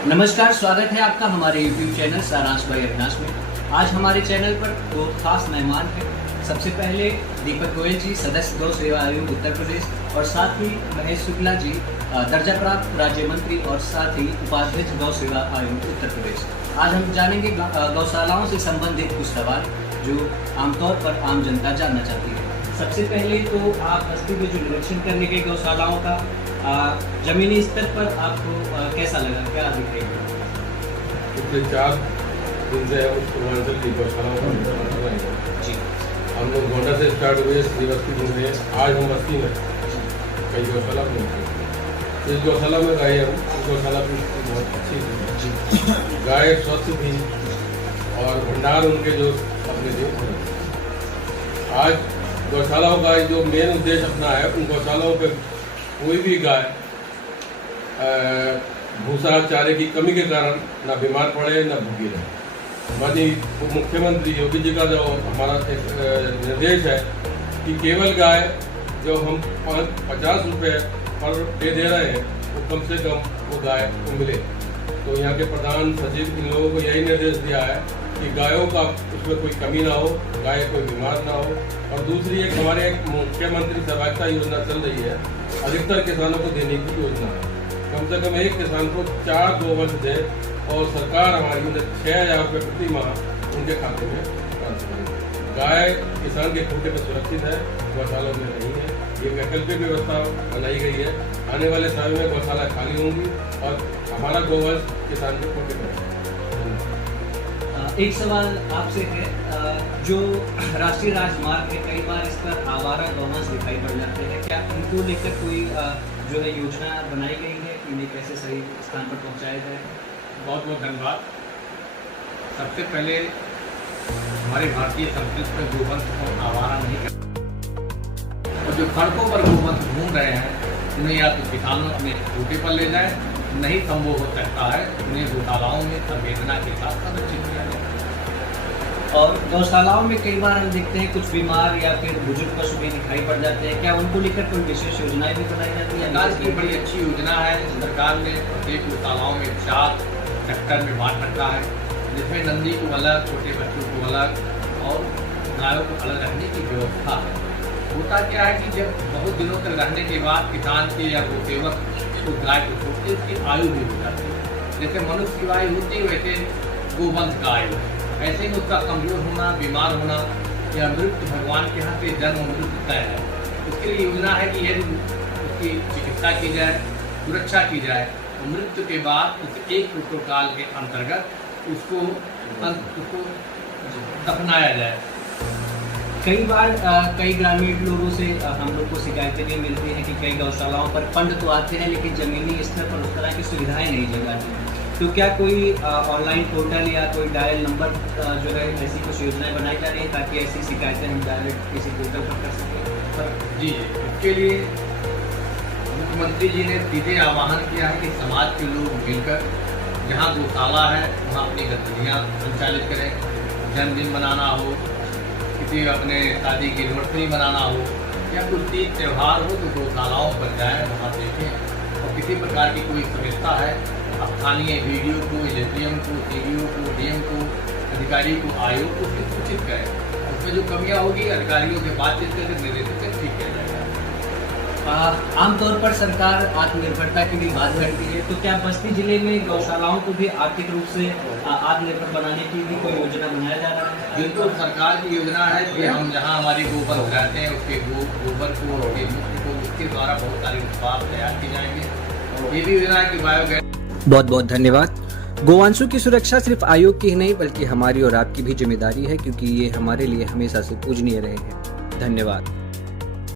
नमस्कार, स्वागत है आपका हमारे YouTube चैनल सारांश बाई अविनाश में। आज हमारे चैनल पर दो खास मेहमान हैं। सबसे पहले दीपक गोयल जी, सदस्य गौ सेवा आयोग उत्तर प्रदेश, और साथ ही महेश शुक्ला जी, दर्जा प्राप्त राज्य मंत्री और साथ ही उपाध्यक्ष गौ सेवा आयोग उत्तर प्रदेश। आज हम जानेंगे गौशालाओं से संबंधित कुछ सवाल जो आमतौर पर आम जनता जानना चाहती है। सबसे पहले तो आप बस्ती में जो निरीक्षण करने के गौशालाओं का जमीनी स्तर पर आपको कैसा लगा, क्या दिखेगा? पिछले 4 दिन से पूर्वांचल की गौशालाओं का निरीक्षण कर रहे हैं जी। हम लोग गोंडा से स्टार्ट हुए, श्री बस्ती घूमे, आज हम बस्ती में कई गौशाला घूमते। इस गौशाला में गाय हम, इस गौशाला की बहुत अच्छी थी, गाय स्वस्थ थी और भंडार उनके जो अपने थे। आज गौशालाओं का जो मेन उद्देश्य अपना है, उन गौशालाओं पे कोई भी गाय भूसा चारे की कमी के कारण ना बीमार पड़े ना भूखी रहे। माननीय मुख्यमंत्री योगी जी का जो हमारा निर्देश है कि केवल गाय जो हम 50 रुपये पर डे दे रहे हैं वो कम से कम वो गाय को मिले। तो यहाँ के प्रधान सचिव इन लोगों को यही निर्देश दिया है कि गायों का उसमें कोई कमी ना हो, गाय कोई बीमार ना हो। और दूसरी एक हमारे एक मुख्यमंत्री सहभागिता योजना चल रही है, अधिकतर किसानों को देने की योजना है। कम से कम एक किसान को 4 गोवंश दे और सरकार हमारी उन्हें 6,000 रुपये प्रति माह उनके खाते में ट्रांसफर करेगी। गाय किसान के खूंटे पर सुरक्षित है, गौशालों में नहीं है। ये वैकल्पिक व्यवस्था बनाई गई है। आने वाले समय में गौशाला खाली होंगी और हमारा गोवंश किसान के खूंटे पर। एक सवाल आपसे है, जो राष्ट्रीय राजमार्ग है, कई बार इस पर आवारा गौवंश दिखाई पड़ जाते हैं, क्या इनको लेकर कोई जो है योजना बनाई गई है, इन्हें कैसे सही स्थान पर पहुंचाया जाए? बहुत बहुत धन्यवाद। सबसे पहले हमारे भारतीय संस्कृति में गोवंश को आवारा नहीं करते, और जो सड़कों पर गोवंश घूम रहे हैं उन्हें या तो किसानों अपने खूंटे पर ले जाए, नहीं संभव हो सकता है उन्हें गौशालाओं में संवेदना के साथ संरक्षित किया जाए। और गौशालाओं में कई बार हम देखते हैं कुछ बीमार या फिर बुजुर्ग पशु भी दिखाई पड़ जाते हैं, क्या उनको लेकर कोई विशेष योजनाएं भी बनाई जाती है? सरकार की बड़ी अच्छी योजना है। सरकार ने प्रत्येक गौशालाओं में 4 सेक्टर में बांट रखा है, जिसमें नंदी को अलग, छोटे बच्चों को अलग और गायों को अलग रहने की व्यवस्था है। होता क्या है कि जब बहुत दिनों तक रहने के बाद किसान के या गौ सेवक उस गाय को छोड़ते, उसकी आयु भी हो जाती है। जैसे मनुष्य की आयु होती है वैसे गोवंश का आयु है। ऐसे ही उसका कमजोर होना, बीमार होना या मृत्यु भगवान के हाथ से जन्म मृत्यु तय है। उसके लिए योजना है कि यदि उसकी चिकित्सा की जाए, सुरक्षा की जाए, तो मृत्यु के बाद उस एक प्रोटोकॉल के अंतर्गत उसको दफनाया जाए। कई बार कई ग्रामीण लोगों से हम लोग को शिकायतें भी मिलती हैं कि कई गौशालाओं पर फंड तो आते हैं लेकिन ज़मीनी स्तर पर उस तरह की सुविधाएं नहीं दी जाती हैं। तो क्या कोई ऑनलाइन पोर्टल या कोई डायल नंबर जो है ऐसी कुछ योजनाएं बनाई जा रही हैं ताकि ऐसी शिकायतें हम डायरेक्ट किसी पोर्टल पर कर सकें? जी, इसके लिए मुख्यमंत्री जी ने सीधे आह्वान किया है कि समाज के लोग मिलकर जहाँ गौशाला है वहाँ अपनी गतिविधियाँ संचालित करें। जन्मदिन मनाना हो, किसी अपने शादी की एनिवर्सरी मनाना हो या कुछ तीज त्यौहार हो तो गौशालाओं पर जाएं, वहाँ देखें। और किसी प्रकार की कोई समस्या है, स्थानीय वीडियो को, एसडीएम को, सीडीओ को, डीएम को, अधिकारी को, आयोग को उसकी सूचित करें। उसमें जो कमियाँ होगी अधिकारियों से बातचीत करके निर्देशित कर ठीक किया जाएगा। आमतौर पर सरकार आत्मनिर्भरता की भी बात करती है, तो क्या बस्ती जिले में गौशालाओं को भी आर्थिक रूप से आत्मनिर्भर बनाने की भी कोई योजना बनाया जा रहा है? बिल्कुल, सरकार की योजना है कि हम जहाँ हमारी गोबर रहते हैं उसके गोबर को, उसके मूत्र को, उसके द्वारा बहुत सारे उत्पाद तैयार किए जाएंगे। ये भी योजना है कि बायोगैस। बहुत बहुत धन्यवाद। गोवंशों की सुरक्षा सिर्फ आयोग की ही नहीं बल्कि हमारी और आपकी भी जिम्मेदारी है, क्योंकि ये हमारे लिए हमेशा से पूजनीय रहे हैं। धन्यवाद।